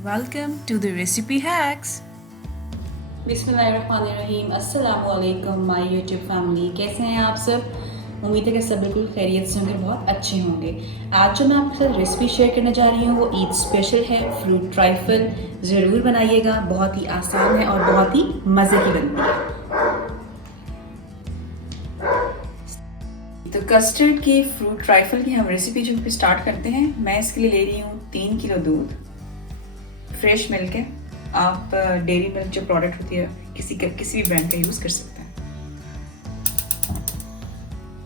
Welcome to the Recipe Hacks. बिस्मिल्लाहिर्रहमानिर्रहीम। अस्सलाम वालेकुम माय यूट्यूब फैमिली, कैसे हैं आप सब? उम्मीद है कि सब बिल्कुल खैरियत से होंगे, बहुत अच्छे होंगे। आज जो मैं आपके साथ रेसिपी शेयर करने जा रही हूँ वो ईद स्पेशल है, फ्रूट ट्राइफल। ज़रूर बनाइएगा, बहुत ही आसान है और बहुत ही मज़े की बनती है। तो कस्टर्ड की फ्रूट ट्राइफल की हम रेसिपी जो स्टार्ट करते हैं। मैं इसके लिए ले रही हूँ 3 किलो दूध, फ्रेश मिल्क है। आप डेयरी मिल्क जो प्रोडक्ट होती है किसी भी ब्रांड का यूज़ कर सकते हैं।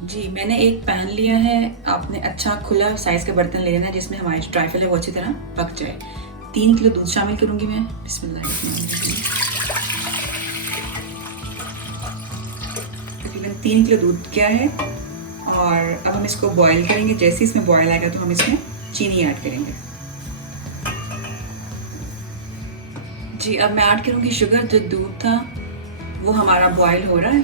जी, मैंने एक पैन लिया है। आपने अच्छा खुला साइज़ का बर्तन ले लेना है जिसमें हमारे ट्राइफल है वो अच्छी तरह पक जाए। 3 किलो दूध शामिल करूँगी मैं। बिस्मिल्लाहिर्रहमानिर्रहीम। तकरीबन 3 किलो दूध किया है और अब हम इसको बॉईल करेंगे। जैसे ही इसमें बॉईल आएगा तो हम इसमें चीनी ऐड करेंगे। जी, अब मैं ऐड करूँगी शुगर। जो दूध था वो हमारा बॉयल हो रहा है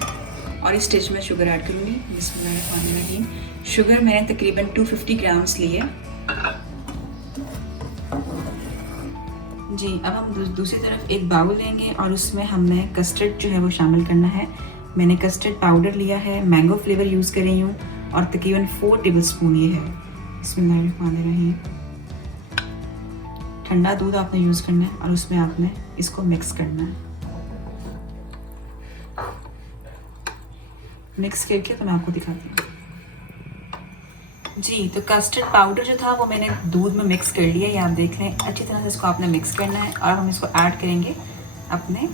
और इस स्टेज में शुगर ऐड करूँगी। बिस्मिल्लाहिर्रहमानिर्रहीम। शुगर मैंने तकरीबन 250 ग्राम्स लिया। जी, अब हम दूसरी तरफ एक बाउल लेंगे और उसमें हमने कस्टर्ड जो है वो शामिल करना है। मैंने कस्टर्ड पाउडर लिया है, मैंगो फ्लेवर यूज़ कर रही हूँ और तकरीबन 4 टेबलस्पून ये है। बिस्मिल्लाहिर्रहमानिर्रहीम। ठंडा दूध आपने यूज़ करना है और उसमें आपने इसको मिक्स करना है। मिक्स करके तो मैं आपको दिखाती हूँ। जी, तो कस्टर्ड पाउडर जो था वो मैंने दूध में मिक्स कर लिया। ये आप देख लें, अच्छी तरह से इसको आपने मिक्स करना है और हम इसको ऐड करेंगे अपने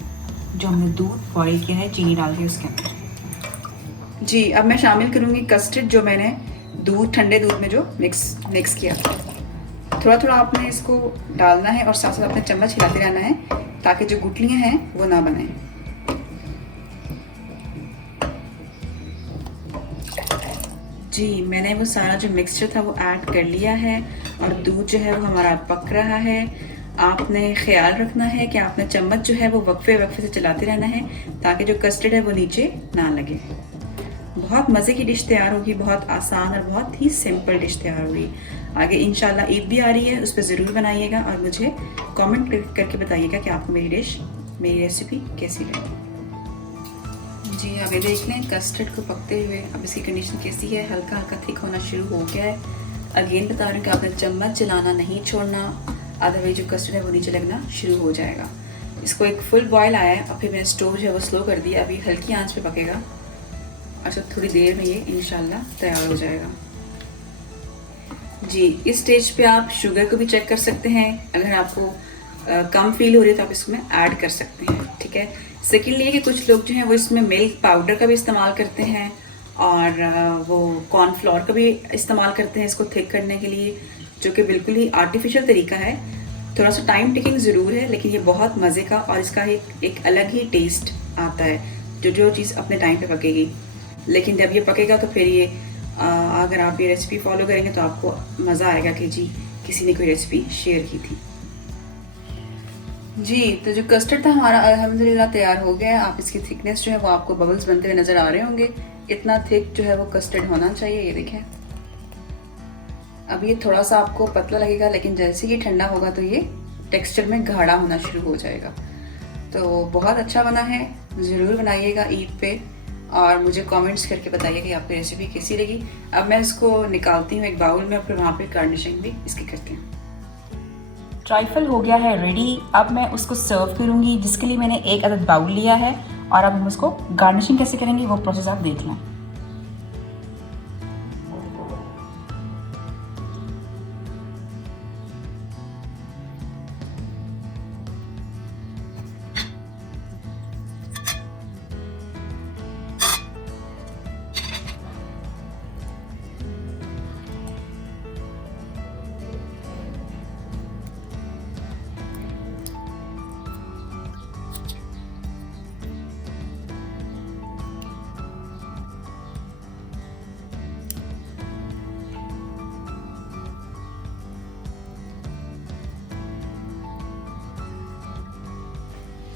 जो हमने दूध बॉईल किया है चीनी डाल के उसके अंदर। जी, अब मैं शामिल करूँगी कस्टर्ड जो मैंने ठंडे दूध में जो मिक्स किया था। थोड़ा थोड़ा आपने इसको डालना है और साथ साथ अपने चम्मच हिलाते रहना है ताकि जो गुठलियाँ हैं वो ना बने। जी, मैंने वो सारा जो मिक्सचर था वो ऐड कर लिया है और दूध जो है वो हमारा पक रहा है। आपने ख्याल रखना है कि आपने चम्मच जो है वो वक्फे से चलाते रहना है ताकि जो कस्टर्ड है वो नीचे ना लगे। बहुत मज़े की डिश तैयार होगी, बहुत आसान और बहुत ही सिंपल डिश तैयार होगी। आगे इंशाल्लाह ईद भी आ रही है, उस पर ज़रूर बनाइएगा और मुझे कमेंट करके बताइएगा कि आपको मेरी रेसिपी कैसी लगी। जी, अब ये देख लें कस्टर्ड को पकते हुए। अब इसकी कंडीशन कैसी है? हल्का हल्का थिक होना शुरू हो गया है। अगेन बता रही हूँ कि आपने चम्मच चलाना नहीं छोड़ना, अदरवाइज जो कस्टर्ड है वो नीचे लगना शुरू हो जाएगा। इसको एक फुल बॉयल आया है और फिर मैंने स्टोव जो है वो स्लो कर दिया। अभी हल्की आंच पे पकेगा और सब थोड़ी देर में ये इंशाल्लाह तैयार हो जाएगा। जी, इस स्टेज पे आप शुगर को भी चेक कर सकते हैं। अगर आपको कम फील हो रही है तो आप इसमें ऐड कर सकते हैं, ठीक है। सेकेंडली ये कि कुछ लोग जो हैं वो इसमें मिल्क पाउडर का भी इस्तेमाल करते हैं और वो कॉर्नफ्लोर का भी इस्तेमाल करते हैं इसको थिक करने के लिए, जो कि बिल्कुल ही आर्टिफिशियल तरीका है। थोड़ा सा टाइम टेकिंग ज़रूर है लेकिन ये बहुत मज़े का और इसका एक अलग ही टेस्ट आता है जो चीज़ अपने टाइम पे पकेगी। लेकिन जब ये पकेगा तो फिर ये अगर आप ये रेसिपी फॉलो करेंगे तो आपको मज़ा आएगा कि जी किसी ने कोई रेसिपी शेयर की थी। जी, तो जो कस्टर्ड था हमारा अल्हम्दुलिल्लाह तैयार हो गया है। आप इसकी थिकनेस जो है वो आपको बबल्स बनते हुए नज़र आ रहे होंगे। इतना थिक जो है वो कस्टर्ड होना चाहिए। ये देखें, अब ये थोड़ा सा आपको पतला लगेगा लेकिन जैसे ही ठंडा होगा तो ये टेक्सचर में गाढ़ा होना शुरू हो जाएगा। तो बहुत अच्छा बना है, ज़रूर बनाइएगा ईद पे और मुझे कमेंट्स करके बताइए कि आपकी रेसिपी कैसी लगी। अब मैं इसको निकालती हूँ एक बाउल में और फिर वहाँ पे गार्निशिंग भी इसकी करती हूँ। ट्राइफल हो गया है रेडी। अब मैं उसको सर्व करूँगी जिसके लिए मैंने एक अदद बाउल लिया है और अब हम उसको गार्निशिंग कैसे करेंगे वो प्रोसेस आप देख लें।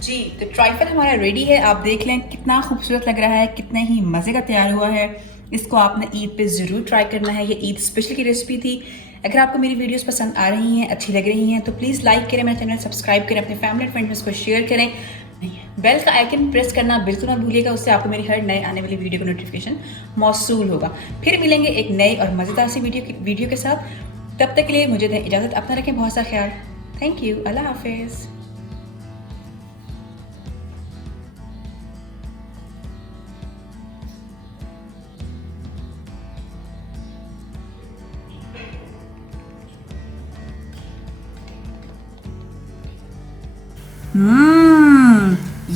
जी, तो ट्राइफल हमारा रेडी है। आप देख लें कितना खूबसूरत लग रहा है, कितने ही मज़े का तैयार हुआ है। इसको आपने ईद पे ज़रूर ट्राई करना है। ये ईद स्पेशल की रेसिपी थी। अगर आपको मेरी वीडियोस पसंद आ रही हैं, अच्छी लग रही हैं, तो प्लीज़ लाइक करें, मेरा चैनल सब्सक्राइब करें, अपने फैमिली एंड फ्रेंड्स में इसको शेयर करें। बेल का आइकन प्रेस करना बिल्कुल मत भूलिएगा, उससे आपको मेरी हर नए आने वाली वीडियो का नोटिफिकेशन मौसूल होगा। फिर मिलेंगे एक नई और मज़ेदार सी वीडियो के साथ। तब तक के लिए मुझे दें इजाज़त। अपना रखें बहुत सा ख्याल। Thank you. अल्लाह हाफिज़।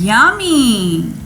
Yummy!